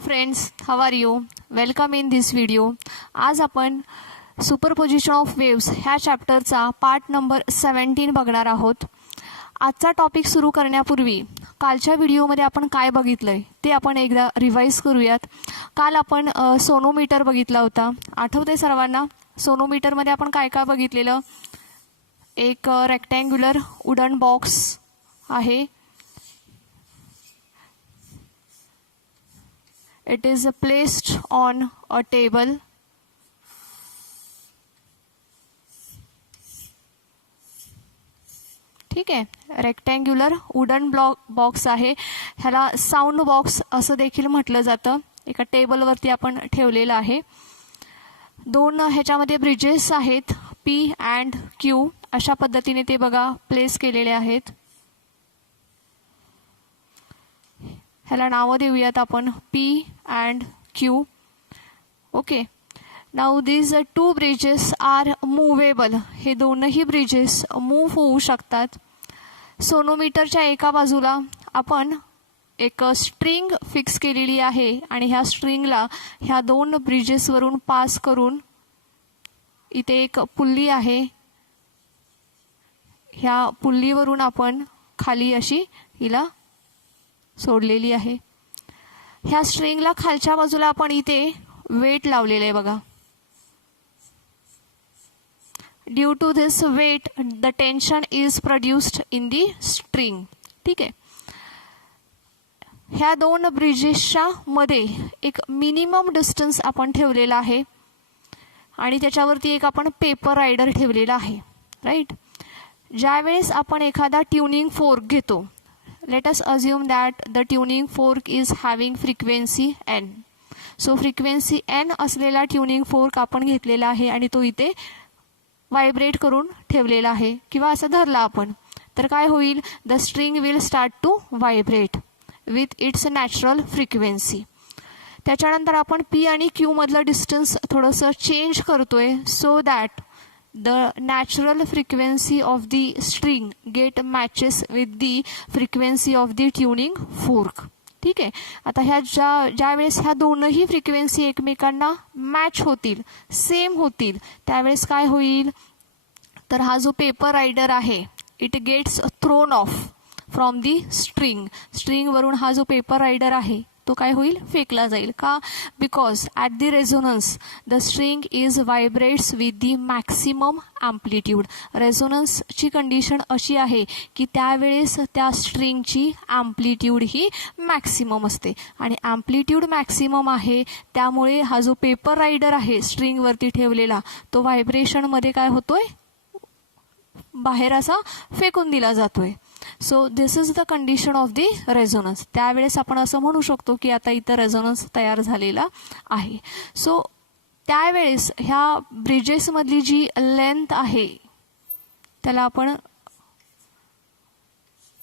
Friends, how are you? Welcome in this video. आज आपण superposition of waves ह्या चॅप्टरचा part number 17 बघणार आहोत. आजचा टॉपिक सुरू करण्यापूर्वी कालच्या व्हिडिओमध्ये आपण काय बघितलंय ते आपण एकदा रिवाइज करूयात. काल आपण सोनोमीटर बघितला होता. आठवते सर्वांना? सोनोमीटरमध्ये आपण काय काय बघितलेलं? एक रेक्टँग्युलर वुडन बॉक्स आहे. It is placed on a table. ठीक आहे, रेक्टँग्युलर वुडन बॉक्स आहे. ह्याला साऊंड बॉक्स असं देखील म्हटलं जातं. एका टेबलवरती आपण ठेवलेलं आहे. दोन ह्याच्यामध्ये ब्रिजेस आहेत, P and Q. अशा पद्धतीने ते बघा प्लेस केलेले आहेत. ह्याला नावं देऊयात आपण P and Q. Okay, now these two bridges are movable. हे दोनही ब्रिजेस मूव्ह होऊ शकतात. सोनोमीटरच्या एका बाजूला आपण एक स्ट्रिंग फिक्स केलेली आहे आणि ह्या स्ट्रिंगला ह्या दोन ब्रिजेसवरून पास करून इथे एक पुल्ली आहे. ह्या पुल्लीवरून आपण खाली अशी हिला सोडलेली आहे. ह्या स्ट्रिंगला खालच्या बाजूला आपण इथे वेट लावलेलं आहे बघा. Due to this weight the tension is produced in the string. ठीक आहे, ह्या दोन ब्रिजेसच्या मध्ये एक मिनिमम डिस्टन्स आपण ठेवलेला आहे आणि त्याच्यावरती एक आपण पेपर रायडर ठेवलेला आहे. राईट, ज्यावेळेस आपण एखादा ट्युनिंग फोर्क घेतो, let us assume that the tuning fork is having frequency n. so frequency n असलेला ट्युनिंग फोर्क आपण घेतलेला आहे आणि तो इथे व्हायब्रेट करून ठेवलेला आहे किंवा असं धरला आपण, तर काय होईल? The string will start to vibrate with its natural frequency. त्याच्यानंतर आपण P आणि Q मधलं डिस्टन्स थोडंसं चेंज करतोय so that the natural frequency of the string get matches with the frequency of the tuning fork. ठीक आहे, आता ह्या ज्यावेळेस ह्या दोनही फ्रिक्वेन्सी एकमेकांना मॅच होतील, सेम होतील, त्यावेळेस काय होईल? तर हा जो पेपर रायडर आहे it gets thrown off from the स्ट्रिंगवरून हा जो पेपर रायडर आहे तो काय होईल? फेकला जाईल. का? Because at the resonance the string is vibrates with the maximum amplitude. रेझोनन्सची कंडिशन अशी आहे की त्यावेळेस त्या स्ट्रिंगची ॲम्प्लिट्यूड ही मॅक्सिमम असते आणि ॲम्प्लिट्यूड मॅक्सिमम आहे, त्यामुळे हा जो पेपर रायडर आहे स्ट्रिंगवरती ठेवलेला तो व्हायब्रेशनमध्ये काय होतोय? बाहेर असा फेकून दिला जातोय. So this is the condition of the resonance. त्यावेळेस आपण असं म्हणू शकतो की आता इथं रेझोनन्स तयार झालेला आहे. सो त्यावेळेस ह्या ब्रिजेसमधली जी लेंथ आहे त्याला आपण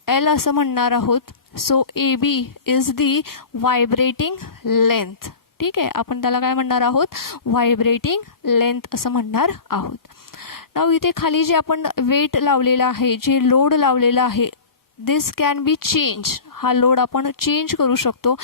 L असं म्हणणार आहोत. So AB is the vibrating length. ठीक आहे, आपण त्याला काय म्हणणार आहोत? व्हायब्रेटिंग लेंथ असं म्हणणार आहोत. नाव इथे खाली जे आपण वेट लावलेला आहे, जे लोड लावलेला आहे, दिस कॅन बी चेंज. हा लोड आपण चेंज करू शकतो.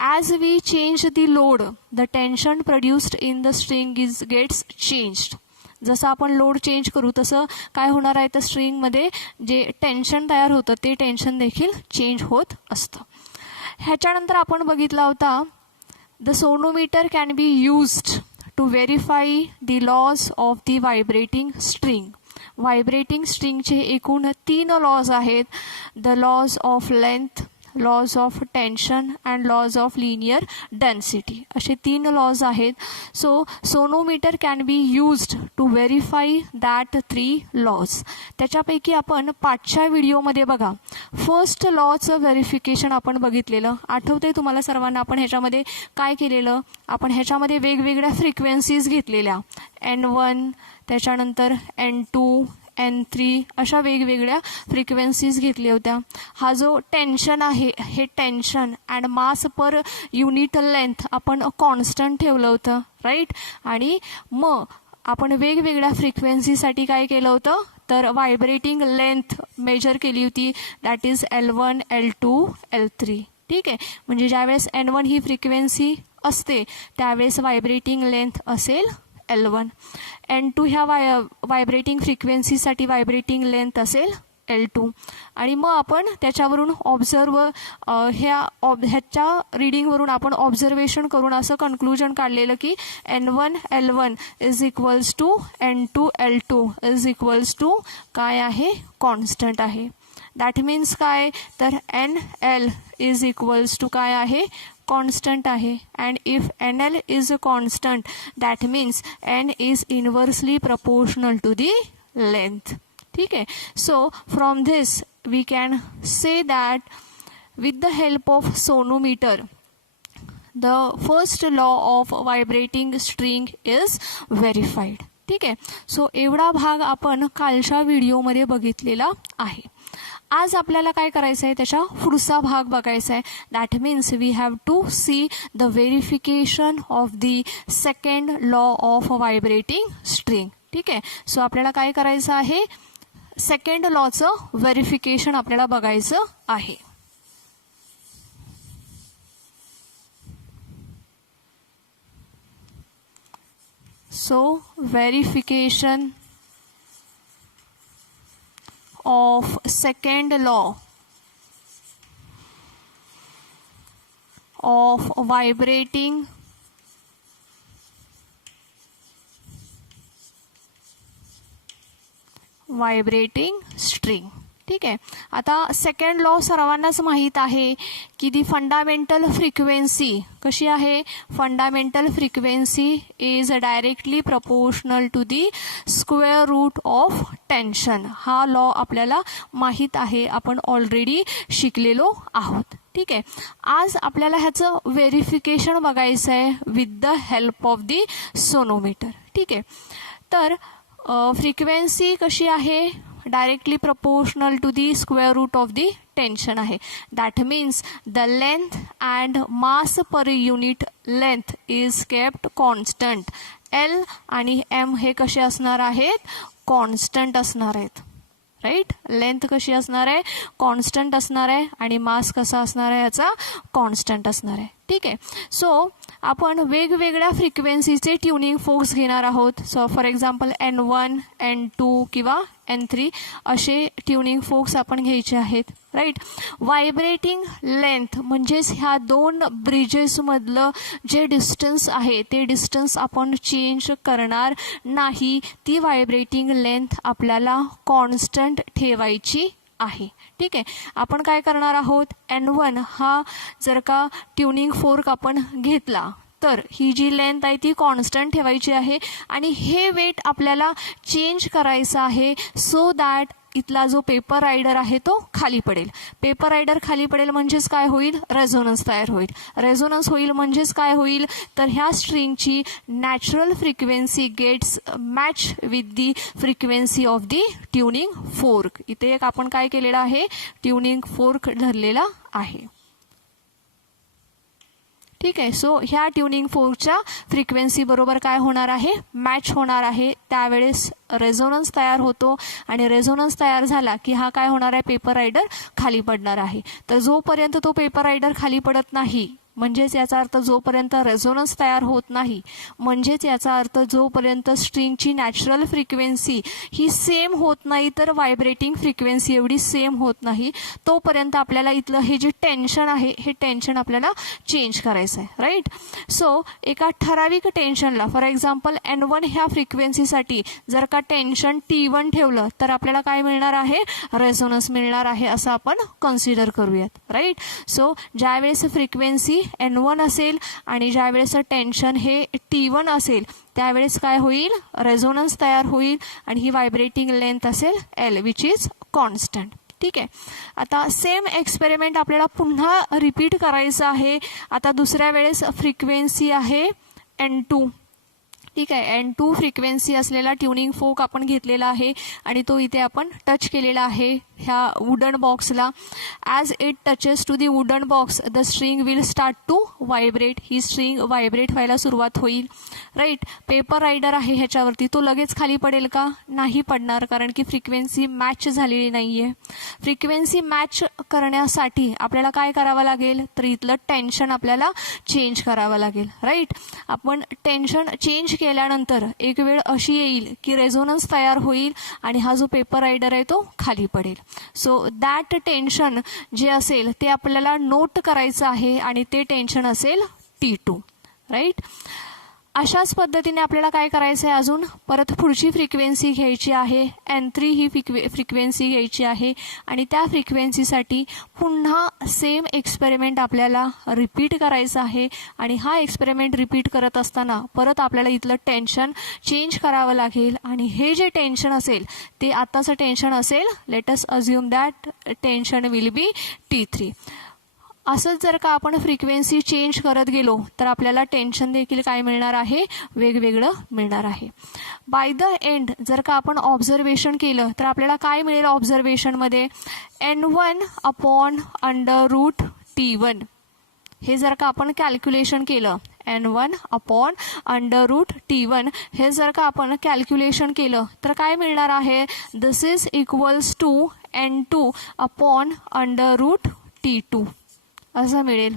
As we change the load the tension produced in the string is gets changed. जसं आपण लोड चेंज करू तसं काय होणार आहे? तर स्ट्रिंगमध्ये जे टेन्शन तयार होतं ते टेन्शन देखील चेंज होत असतं. ह्याच्यानंतर आपण बघितला होता the sonometer can be used to verify the laws of the vibrating string. Vibrating string चे एकूण 3 लॉज आहेत. The laws of length, laws of tension and laws of linear density. असे 3 लॉज आहेत. So sonometer can be used to verify that 3 laws. त्याच्यापैकी आपण पाठच्या व्हिडिओमध्ये बघा फर्स्ट लॉचं व्हेरिफिकेशन आपण बघितलेलं. आठवतंय तुम्हाला सर्वांना? आपण ह्याच्यामध्ये काय केलेलं? आपण ह्याच्यामध्ये वेगवेगळ्या फ्रिक्वेन्सीज घेतलेल्या, N1, त्याच्यानंतर N2, N3 अशा वेगवेगळ्या फ्रिक्वेन्सीज घेतल्या होत्या. हा जो टेन्शन आहे हे tension and mass per unit length आपण कॉन्स्टंट ठेवलं होतं. राईट, आणि मग आपण वेगवेगळ्या फ्रिक्वेन्सीसाठी काय केलं होतं? तर व्हायब्रेटिंग लेंथ मेजर केली होती, that is L1, L2, L3. ठीक आहे. म्हणजे ज्यावेळेस N1 ही फ्रिक्वेन्सी असते त्यावेळेस व्हायब्रेटिंग लेंथ असेल L1. N2 ह्या व्हायब्रेटिंग फ्रिक्वेन्सीसाठी व्हायब्रेटिंग लेंथ असेल L2. आणि मग आपण त्याच्यावरून ह्याच्या रिडिंगवरून आपण ऑब्झर्वेशन करून असं कन्क्लुजन काढलेलं की N1 L1 is equals to N2 L2 is equals to काय आहे, कॉन्स्टंट आहे. दॅट मीन्स काय, तर NL इज इक्वल्स टू काय आहे, कॉन्स्टंट आहे. And if NL is a constant that means N is inversely proportional to the length. ठीक आहे. So from this we can say that with the help of sonometer the first law of vibrating string is verified. ठीक आहे. So एवढा भाग आपण कालच्या व्हिडिओमध्ये बघितलेला आहे. आज आपल्याला काय करायचं आहे, त्याच्या पुढचा भाग बघायचा आहे. That means we have to see the verification of the second law of vibrating string. ठीक आहे. सो आपल्याला काय करायचं आहे, सेकंड लॉचं व्हेरिफिकेशन आपल्याला बघायचं आहे. So verification of second law of vibrating string. ठीक आहे. आता सेकंड लॉ सर्वांनाच माहीत आहे की दी फंडामेंटल फ्रिक्वेन्सी कशी आहे, fundamental frequency is directly proportional to the square root of tension. हा लॉ आपल्याला माहीत आहे, आपण ऑलरेडी शिकलेलो आहोत. ठीक आहे. आज आपल्याला ह्याचं व्हेरिफिकेशन बघायचं आहे with the help of the sonometer. ठीक आहे. तर फ्रिक्वेन्सी कशी आहे, directly proportional to the square root of the tension आहे. That means the length and mass per unit length is kept constant. L आणि M हे कसे असणार आहेत, कॉन्स्टंट असणार आहेत. राईट. लेंथ कशी असणार आहे, कॉन्स्टंट असणार आहे. आणि मास कसा असणार आहे, याचा कॉन्स्टंट असणार आहे. ठीक आहे. सो आपण वेगवेगळ्या फ्रिक्वेन्सीचे ट्युनिंग फोर्क्स घेणार आहोत. So for example N1, N2 किंवा N3 असे ट्युनिंग फोर्क्स आपण घ्यायचे आहेत. राईट. व्हायब्रेटिंग लेंथ म्हणजेच ह्या दोन ब्रिजेसमधलं जे डिस्टन्स आहे ते डिस्टन्स आपण चेंज करणार नाही. ती व्हायब्रेटिंग लेंथ आपल्याला कॉन्स्टंट ठेवायची आहे. ठीक आहे. आपण काय करणार आहोत, N1 हा जर का ट्युनिंग फोर्क आपण घेतला तर ही जी लेंथ आहे ती कॉन्स्टंट ठेवायची आहे. आणि हे वेट आपल्याला चेंज करायचं आहे सो दॅट इथला जो पेपर रायडर आहे तो खाली पडेल. पेपर रायडर खाली पडेल म्हणजेच काय होईल, रेझोनन्स तयार होईल. रेझोनन्स होईल म्हणजेच काय होईल, तर ह्या स्ट्रिंगची natural frequency gets match with the frequency of the tuning fork. इथे एक आपण काय केलेलं आहे, ट्युनिंग फोर्क धरलेला आहे. ठीक आहे. सो ह्या ट्युनिंग फोर्कच्या फ्रिक्वेन्सी बरोबर काय होणार आहे, मॅच होणार आहे. त्यावेळेस रेझोनन्स तयार होतो आणि रेझोनन्स तयार झाला की हा काय होणार आहे, पेपर रायडर खाली पडणार आहे. तर जोपर्यंत तो पेपर रायडर खाली पडत नाही म्हणजेच याचा अर्थ जोपर्यंत रेझोनन्स तयार होत नाही, म्हणजेच याचा अर्थ जोपर्यंत स्ट्रिंगची नॅचरल फ्रिक्वेन्सी ही सेम होत नाही तर व्हायब्रेटिंग फ्रिक्वेन्सी एवढी सेम होत नाही, तोपर्यंत आपल्याला इथलं हे जे टेन्शन आहे हे टेन्शन आपल्याला चेंज करायचं आहे. राईट. सो एका ठराविक टेन्शनला फॉर एक्झाम्पल N1 ह्या फ्रिक्वेन्सीसाठी जर का टेन्शन T1 ठेवलं तर आपल्याला काय मिळणार आहे, रेझोनन्स मिळणार आहे असं आपण कन्सिडर करूयात. राईट. सो ज्यावेळेस फ्रिक्वेन्सी N1 असेल आणि ज्यावेळेस टेन्शन हे T1 असेल त्यावेळेस काय होईल, रेझोनन्स तयार होईल आणि ही व्हायब्रेटिंग लेंथ असेल L विच इज कॉन्स्टंट. ठीक आहे. आता सेम एक्सपेरिमेंट आपल्याला पुन्हा रिपीट करायचं आहे. आता दुसऱ्या वेळेस फ्रिक्वेन्सी आहे N2. ठीक आहे. N2 फ्रिक्वेन्सी असलेला ट्युनिंग फोर्क आपण घेतलेला आहे आणि तो इथे आपण टच केलेला आहे. ह्या वुडन बॉक्सला. As it touches to the wooden box the string will start to vibrate. ही स्ट्रिंग व्हायब्रेट व्हायला सुरुवात होईल. राईट. पेपर रायडर आहे ह्याच्यावरती, तो लगेच खाली पडेल का? नाही पडणार, कारण की फ्रिक्वेन्सी मॅच झालेली नाही आहे. फ्रिक्वेन्सी मॅच करण्यासाठी आपल्याला काय करावं लागेल? तर इथलं टेन्शन आपल्याला चेंज करावं लागेल. राईट. आपण टेन्शन चेंज केल्यानंतर एक वेळ अशी येईल की रेझोनन्स तयार होईल आणि हा जो पेपर रायडर आहे तो खाली पडेल. सो दॅट टेन्शन जे असेल ते आपल्याला नोट करायचं आहे आणि ते टेन्शन असेल T2. राईट. अशाच पद्धतीने आपल्याला काय करायचं आहे? अजून परत पुढची फ्रिक्वेन्सी घ्यायची आहे. N3 ही फ्रिक्वेन्सी घ्यायची आहे आणि त्या फ्रिक्वेन्सीसाठी पुन्हा सेम एक्सपेरिमेंट आपल्याला रिपीट करायचं आहे. आणि हा एक्सपेरिमेंट रिपीट करत असताना परत आपल्याला इथलं टेन्शन चेंज करावं लागेल. आणि हे जे टेन्शन असेल ते आत्ताचं टेन्शन असेल, let us assume that tension will be T3. असंच जर का आपण फ्रिक्वेन्सी चेंज करत गेलो तर आपल्याला टेन्शन देखील काय मिळणार आहे? वेगवेगळं मिळणार आहे. बाय द एंड जर का आपण ऑब्झर्वेशन केलं तर आपल्याला काय मिळेल ऑब्झर्वेशनमध्ये? N1/√T1. हे जर का आपण कॅल्क्युलेशन केलं, N1/√T1 हे जर का आपण कॅल्क्युलेशन केलं तर काय मिळणार आहे? दिस इज इक्वल्स टू N2/√T2 असं मिळेल.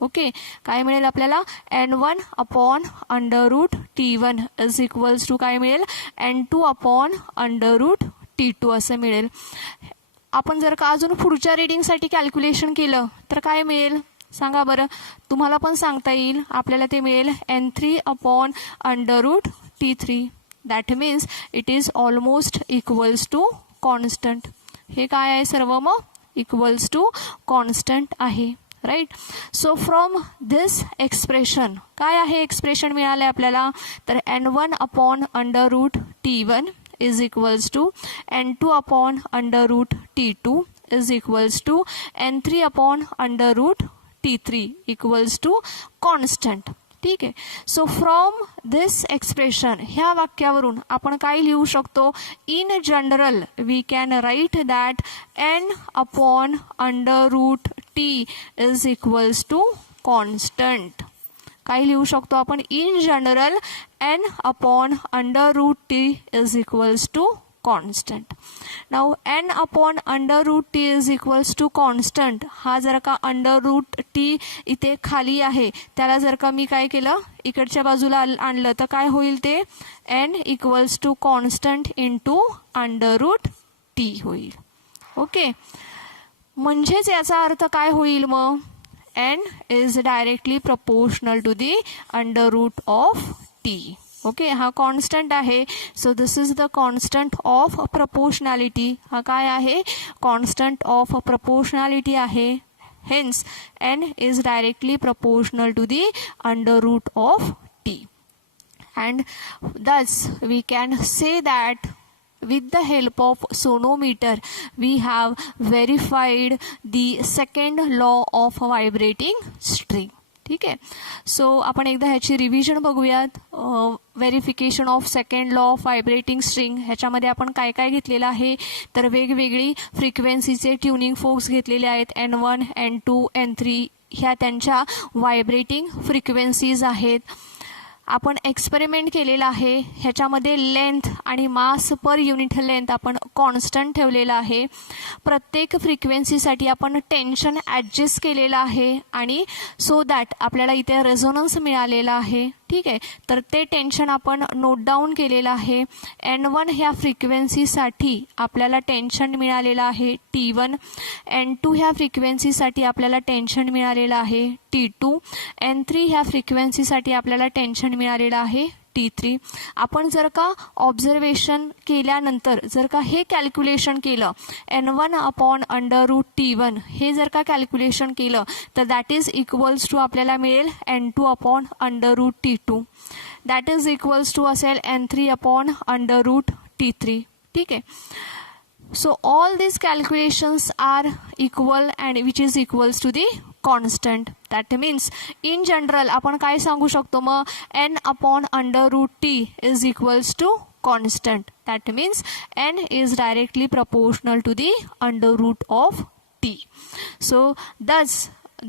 ओके. काय मिळेल आपल्याला? N1/√T1 इज इक्वल्स टू काय मिळेल? N2/√T2 असं मिळेल. आपण जर का अजून पुढच्या रिडिंगसाठी कॅल्क्युलेशन केलं तर काय मिळेल सांगा बरं? तुम्हाला पण सांगता येईल. आपल्याला ते मिळेल N3/√T3. That means it is almost equals to constant. हे काय आहे सर्व? मग इक्वल्स टू कॉन्स्टंट आहे. Right. So from this expression काय आहे एक्सप्रेशन मिळालं आपल्याला? तर N1/√T1 is equals to N2/√T2 is equals to N3/√T3 equals to constant. ठीक आहे. सो फ्रॉम दिस एक्सप्रेशन ह्या वाक्यावरून आपण काय लिहू शकतो? In general we can write that N/√T is equals to constant. काय लिहू शकतो आपण? In general N/√T is equals to constant. Now N/√T is equals to constant हा जर का √T इथे खाली आहे त्याला जर का मी काय केलं इकडच्या बाजूला आणलं तर काय होईल? ते N equals to constant into √T होईल. ओके. म्हणजेच याचा अर्थ काय होईल मग? N is directly proportional to the √T. Okay. हा कॉन्स्टंट आहे. So this is the constant of proportionality. हा काय आहे? कॉन्स्टंट ऑफ प्रपोर्शनॅलिटी आहे. Hence N is directly proportional to the √T. And thus we can say that with the help of sonometer we have verified the second law of vibrating string. ठीक आहे. So आपण एकदा ह्याची revision बघूयात. Verification of second law of vibrating string ह्याच्यामध्ये आपण काय काय घेतलेलं आहे? तर वेगवेगळी फ्रिक्वेन्सीचे ट्युनिंग फोक्स घेतलेले आहेत. N1, N2, N3 ह्या त्यांच्या व्हायब्रेटिंग फ्रिक्वेन्सीज आहेत. आपण एक्सपेरिमेंट केलेला आहे. ह्याच्यामध्ये लेंथ आणि मास पर युनिट लेंथ आपण कॉन्स्टंट ठेवलेला आहे. प्रत्येक फ्रिक्वेन्सीसाठी आपण टेन्शन ॲडजस्ट केलेलं आहे आणि सो दॅट आपल्याला इथे रेझोनन्स मिळालेला आहे. ठीक आहे. तर ते टेन्शन आपण नोट डाऊन केलेलं आहे. N1 ह्या फ्रिक्वेन्सीसाठी आपल्याला टेन्शन मिळालेलं आहे T1. N2 ह्या फ्रिक्वेन्सीसाठी आपल्याला टेन्शन मिळालेलं आहे T2. N3 ह्या फ्रिक्वेन्सीसाठी आपल्याला टेन्शन मिळालेलं आहे T3. आपण जर का ऑब्झर्वेशन केल्यानंतर जर का हे कॅल्क्युलेशन केलं N1/√T1 हे जर का कॅल्क्युलेशन केलं तर दॅट इज इक्वल्स टू आपल्याला मिळेल N2/√T2. That is equals to असेल N3/√T3. ठीक आहे. So all these calculations are equal and which is equals to the constant. That means in general आपण काय सांगू शकतो मग? N/√T is equals to constant. That means n is directly proportional to the under root of t. So thus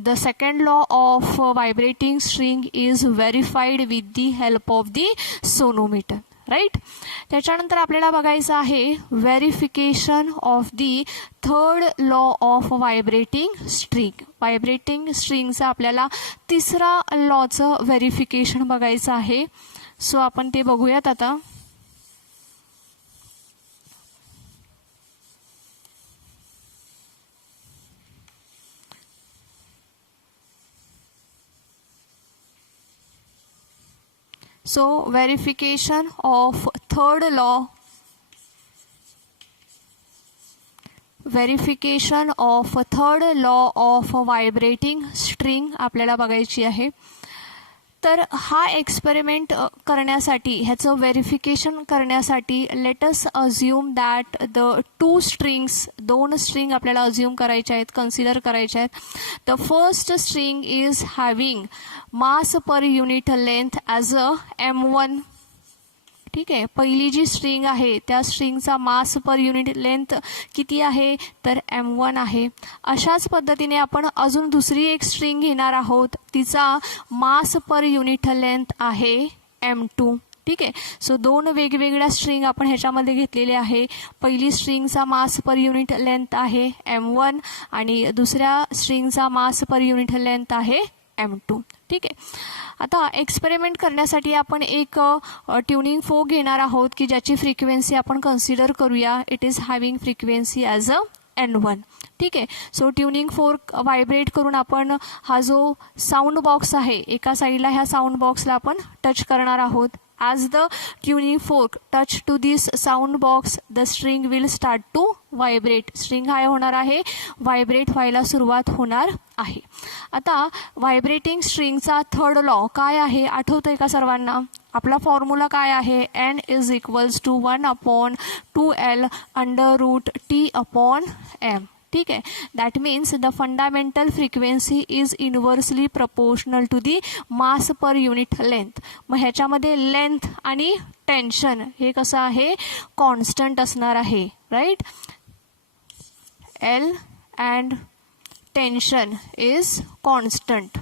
the second law of vibrating string is verified with the help of the sonometer. Right. त्याच्यानंतर आपल्याला बघायचं आहे verification of the third law of vibrating string. Vibrating स्ट्रिंगचा आपल्याला तिसरा लॉचं verification बघायचं आहे. So आपण ते बघूयात आता. So verification of third law, verification of third law of vibrating string आपल्याला बघायची आहे. तर हा एक्सपेरिमेंट करण्यासाठी, ह्याचं व्हेरिफिकेशन करण्यासाठी let us assume that the दोन स्ट्रिंग आपल्याला अज्युम करायच्या आहेत, कन्सिडर करायच्या आहेत. The first string is having mass per unit length as a M1. ठीक आहे. पहिली जी स्ट्रिंग आहे त्या स्ट्रिंगचा मास पर युनिट लेंथ किती आहे तर M1 आहे. अशाच पद्धतीने आपण अजून दुसरी एक स्ट्रिंग घेणार आहोत, तिचा मास पर युनिट लेंथ आहे M2. ठीक आहे. सो दोन वेगवेगळ्या स्ट्रिंग आपण ह्याच्यामध्ये घेतलेले आहे. पहिली स्ट्रिंगचा मास पर युनिट लेंथ आहे M1 आणि दुसऱ्या स्ट्रिंगचा मास पर युनिट लेंथ आहे M2. ठीक आहे. आता एक्सपेरिमेंट करण्यासाठी आपण एक ट्युनिंग फोक घेणार आहोत की ज्याची फ्रिक्वेन्सी आपण कन्सिडर करूया. It is having frequency as a N1. ठीक आहे. सो ट्युनिंग फोर्क व्हायब्रेट करून आपण हा जो साऊंड बॉक्स आहे एका साईडला ह्या साऊंड बॉक्सला आपण टच करणार आहोत. As the tuning fork touch to this sound box, the string will start to vibrate. String काय होणार आहे, व्हायब्रेट व्हायला सुरुवात होणार आहे. आता व्हायब्रेटिंग स्ट्रिंगचा थर्ड लॉ काय आहे आठवतोय का सर्वांना? आपला फॉर्म्युला काय आहे, n is equals to 1/2L √T/m. ठीक आहे. That means the fundamental frequency is inversely proportional to the mass per unit length. मग ह्याच्यामध्ये लेंथ आणि टेन्शन हे कसं आहे, कॉन्स्टंट असणार आहे. Right. L and tension is constant.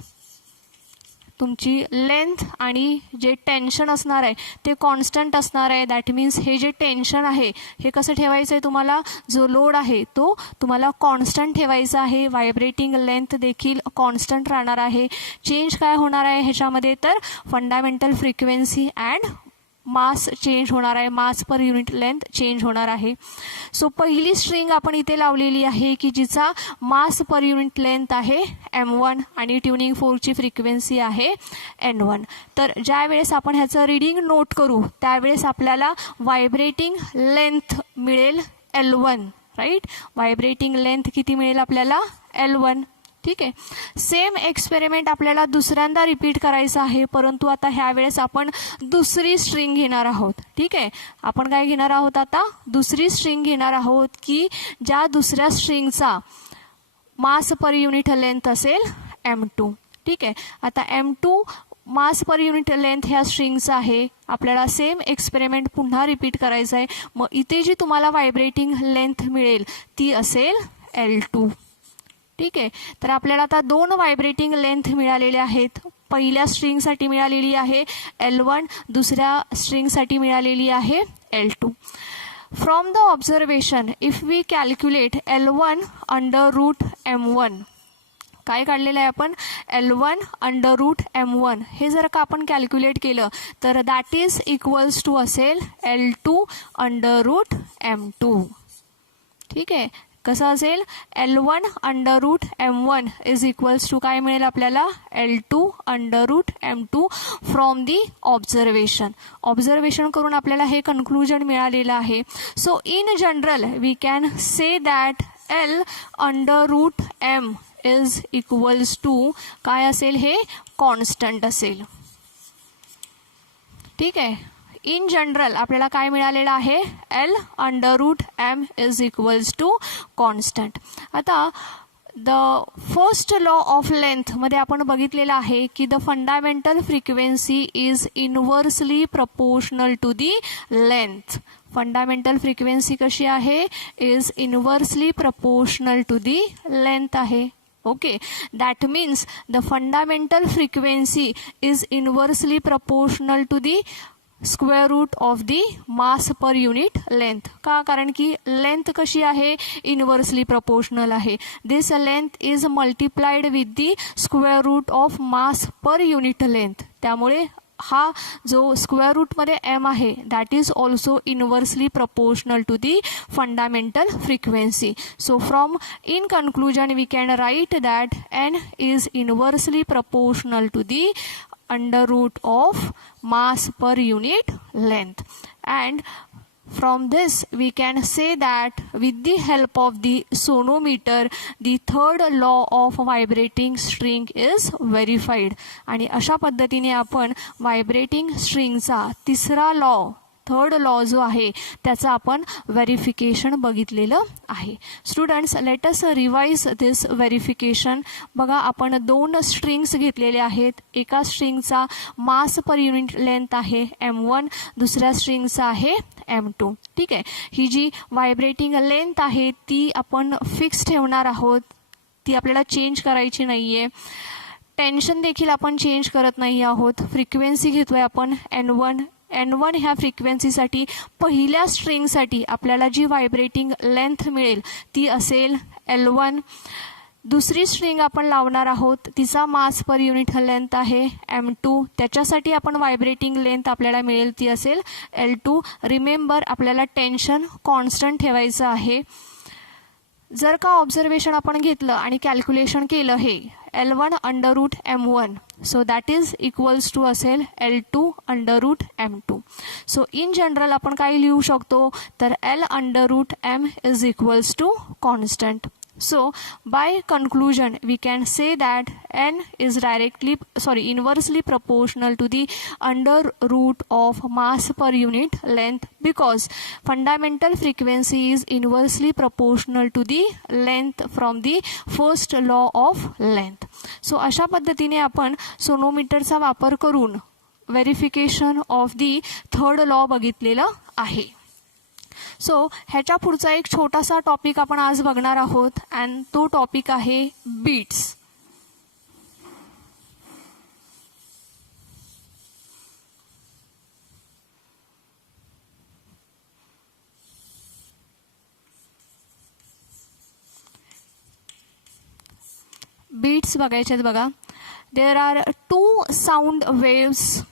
तुमची लेंथ आणि जे टेन्शन असणार आहे ते कॉन्स्टंट असणार आहे. दॅट मीन्स हे जे टेन्शन आहे हे कसं ठेवायचं आहे तुम्हाला, जो लोड आहे तो तुम्हाला कॉन्स्टंट ठेवायचा आहे. व्हायब्रेटिंग लेंथ देखील कॉन्स्टंट राहणार आहे. चेंज काय होणार आहे ह्याच्यामध्ये तर fundamental frequency and mass change होणार आहे, मास पर युनिट लेंथ चेंज होणार आहे. सो पहिली स्ट्रिंग आपण इथे लावलेली आहे की जिचा मास पर युनिट लेंथ आहे M1 आणि ट्युनिंग फोर्कची फ्रिक्वेन्सी आहे N1. तर ज्या वेळेस आपण ह्याचं रीडिंग नोट करू त्यावेळेस आपल्याला व्हायब्रेटिंग लेंथ मिळेल L1. राईट. व्हायब्रेटिंग लेंथ किती मिळेल आपल्याला, L1. ठीक आहे. सेम एक्सपेरिमेंट आपल्याला दुसऱ्यांदा रिपीट करायचं आहे, परंतु आता ह्या वेळेस आपण दुसरी स्ट्रिंग घेणार आहोत. ठीक आहे. आपण काय घेणार आहोत आता, दुसरी स्ट्रिंग घेणार आहोत की ज्या दुसऱ्या स्ट्रिंगचा मास पर युनिट लेंथ असेल M2. ठीक आहे. आता M2 मास पर युनिट लेंथ ह्या स्ट्रिंगचा आहे. आपल्याला सेम एक्सपेरिमेंट पुन्हा रिपीट करायचं आहे. मग इथे जी तुम्हाला व्हायब्रेटिंग लेंथ मिळेल ती असेल L2. ठीक आहे. तर आपल्याला आता दोन व्हायब्रेटिंग लेंथ मिळालेल्या आहेत. पहिल्या स्ट्रिंगसाठी मिळालेली आहे L1, दुसऱ्या स्ट्रिंगसाठी मिळालेली आहे L2. From the observation if we calculate L1 √M1, काय काढलेलं आहे आपण, L1 √M1. हे जर का आपण कॅल्क्युलेट केलं तर दॅट इज इक्वल्स टू असेल L2 √M2. ठीक आहे. कसं असेल, L1 √M1 is equals to काय मिळेल आपल्याला, L2 √M2 from the observation. Observation करून आपल्याला हे कन्क्लुजन मिळालेलं आहे. So in general we can say that L √M is equals to काय असेल, हे कॉन्स्टंट असेल. ठीक आहे. इन जनरल आपल्याला काय मिळालेलं आहे, L √M is equals to constant. आता द फर्स्ट लॉ ऑफ लेंथमध्ये आपण बघितलेलं आहे की the fundamental frequency is inversely proportional to the length. Fundamental frequency कशी आहे, is inversely proportional to the length आहे. Okay, that means the fundamental frequency is inversely proportional to the square root of the mass per unit length. का, कारण की length कशी आहे, inversely proportional आहे. This length is multiplied with the square root of mass per unit length. त्यामुळे हा जो square रूटमध्ये एम आहे that is also inversely proportional to the fundamental frequency. So from in conclusion we can write that N is inversely proportional to the under root of mass per unit length. And from this we can say that with the help of the sonometer the third law of vibrating string is verified. आणि अशा पद्धतीने आपण vibrating स्ट्रिंगचा तिसरा law, third law जो आहे त्याचं आपण व्हेरिफिकेशन बघितलेलं आहे. स्टुडंट्स, लेट अस रिवाइज दिस व्हेरिफिकेशन. बघा, आपण 2 स्ट्रिंग्स घेतलेले आहेत. एका स्ट्रिंगचा मास पर युनिट लेंथ आहे m1, दुसऱ्या स्ट्रिंगचा आहे m2. ठीक आहे, ही जी व्हायब्रेटिंग लेंथ आहे ती आपण फिक्स ठेवणार आहोत, ती आपल्याला चेंज करायची नाहीये. टेन्शन देखील आपण चेंज करत नाही आहोत. फ्रिक्वेन्सी घेतोय आपण N1 ह्या फ्रिक्वेन्सीसाठी पहिल्या स्ट्रिंगसाठी आपल्याला जी व्हायब्रेटिंग लेंथ मिळेल ती असेल L1. दुसरी स्ट्रिंग आपण लावणार आहोत, तिचा मास पर युनिट लेंथ आहे M2, त्याच्यासाठी आपण व्हायब्रेटिंग लेंथ आपल्याला मिळेल ती असेल L2. रिमेंबर, आपल्याला टेन्शन कॉन्स्टंट ठेवायचं आहे. जर का ऑब्झर्वेशन आपण घेतलं आणि कॅल्क्युलेशन केलं हे L1 under root M1, so that is equals to असेल L2 under root M2. So in general आपण काय लिहू शकतो, तर L under root M is equals to constant. So by conclusion we can say that n is inversely proportional to the under root of mass per unit length because fundamental frequency is inversely proportional to the length from the first law of length. So अशा पद्धतीने आपण सोनोमीटरचा वापर करून verification of the third law बघितलेला आहे. So ह्याच्या पुढचा एक छोटासा टॉपिक आपण आज बघणार आहोत अँड तो टॉपिक आहे बीट्स. बीट्स बघायचे आहेत बघा. There are 2 sound waves,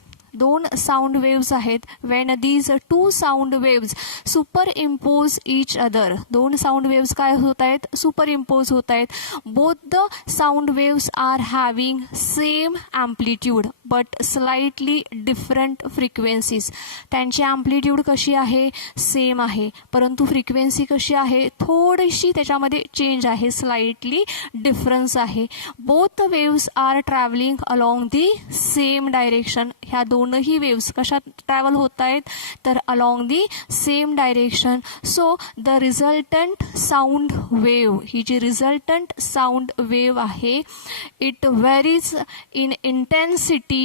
2 sound waves आहेत. When these 2 sound waves superimpose each other, 2 sound waves काय होत आहेत, सुपर इम्पोज होत आहेत. Both the sound waves are having same amplitude but slightly different frequencies. त्यांची ॲम्प्लिट्यूड कशी आहे, same आहे, परंतु फ्रिक्वेन्सी कशी आहे, थोडीशी त्याच्यामध्ये चेंज आहे, स्लाइटली डिफरन्स आहे. Both waves are travelling along the same direction. ह्या दोनही वेव्स कशा ट्रॅव्हल होत आहेत, तर along the same direction. So the resultant sound wave, ही जी रिझल्टंट साऊंड वेव्ह आहे, it varies in intensity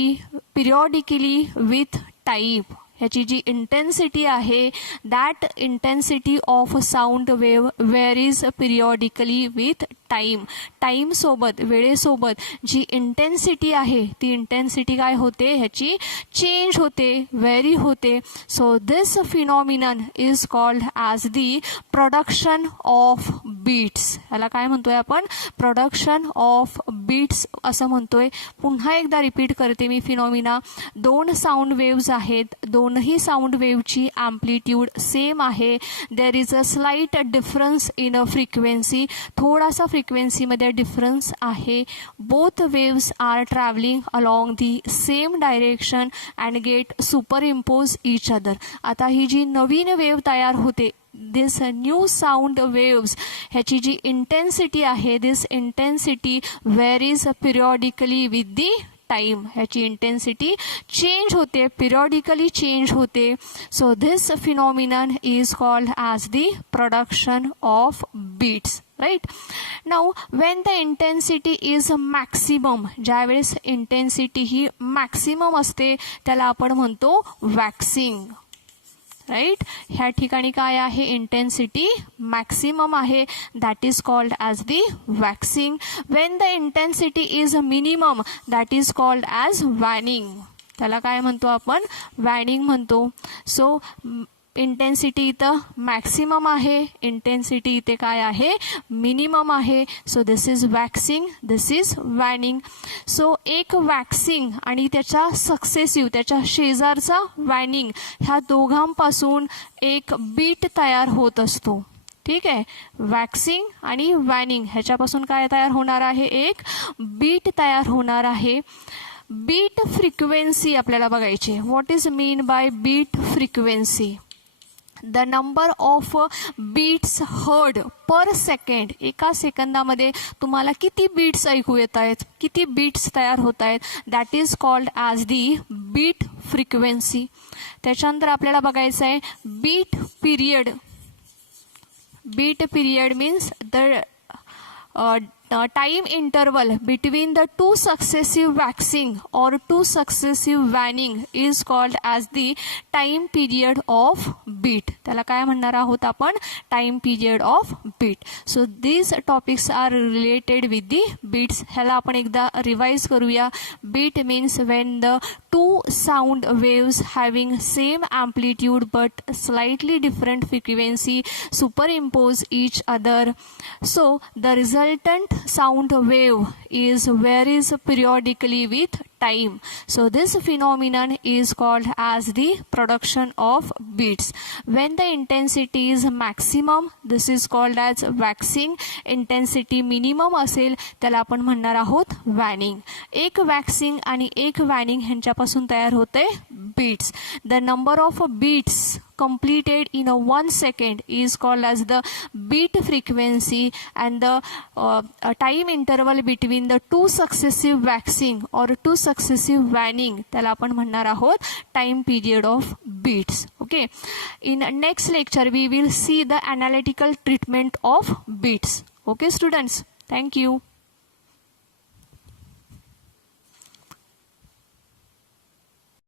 periodically with time. ह्याची जी इंटेन्सिटी आहे that intensity of sound wave varies periodically with time. टाईमसोबत, वेळेसोबत जी इंटेन्सिटी आहे ती इंटेन्सिटी काय होते, ह्याची चेंज होते, व्हेरी होते. So this phenomenon is called as the production of beats. ह्याला काय म्हणतोय आपण, प्रोडक्शन ऑफ बीट्स असं म्हणतोय. पुन्हा एकदा रिपीट करते मी फिनॉमिना. 2 साऊंड वेव्ज आहेत, दोनही साऊंड वेव्हची ॲम्प्लिट्यूड सेम आहे. There is a slight difference in a frequency, थोडासा फ्रिक्वेन्सीमध्ये डिफरन्स आहे. Both waves are travelling along the same direction and get superimpose each other. आता ही जी नवीन वेव्ह तयार होते, दिस न्यू साऊंड वेव्स, ह्याची जी इंटेन्सिटी आहे, this intensity varies periodically with the time. ह्याची इंटेन्सिटी चेंज होते, पिरियॉडिकली चेंज होते. So this phenomenon is called as the production of beats. Right. Now when the intensity is maximum, ज्यावेळेस intensity ही maximum असते त्याला आपण म्हणतो वॅक्सिंग. राईट. ह्या ठिकाणी काय आहे, इंटेन्सिटी मॅक्सिमम आहे, that is called as the waxing. When the intensity is minimum that is called as waning, त्याला काय म्हणतो आपण, वॅनिंग म्हणतो. सो इंटेन्सिटी इथं मॅक्सिमम आहे, इंटेन्सिटी इथे काय आहे, मिनिमम आहे. So this is waxing, this is waning. So एक वॅक्सिंग आणि त्याच्या सक्सेसिव्ह, त्याच्या शेजारचा वॅनिंग, ह्या दोघांपासून एक बीट तयार होत असतो. ठीक आहे. वॅक्सिंग आणि वॅनिंग ह्याच्यापासून काय तयार होणार आहे, एक बीट तयार होणार आहे. बीट फ्रिक्वेन्सी आपल्याला बघायची. What is mean by beat frequency? The number of beats heard per second. एका सेकंदामध्ये तुम्हाला किती बीट्स ऐकू येत आहेत, किती बीट्स तयार होत आहेत, that is called as the beat frequency. त्याच्यानंतर आपल्याला बघायचं आहे beat period. Beat period means the time interval between the two successive waxing or two successive waning is called as the time period of beat. त्याला काय म्हणणार आहोत आपण, time period of beat. So these topics are related with the beats. ह्याला आपण एकदा revise करूया. Beat means when the two sound waves having same amplitude but slightly different frequency superimpose each other. So the resultant sound wave is varies periodically with time. So this phenomenon is called as the production of beats. When the intensity is maximum, this is called as waxing. Intensity minimum असेल त्याला आपण म्हणणार आहोत वॅनिंग. एक waxing आणि एक वॅनिंग ह्यांच्यापासून तयार होते beats. The number of beats completed in a 1 second is called as the beat frequency, and the time interval between the two successive waxing or two successive waning त्याला आपण म्हणणार आहोत time period of beats. Okay. In next lecture we will see the analytical treatment of beats. Okay students, thank you.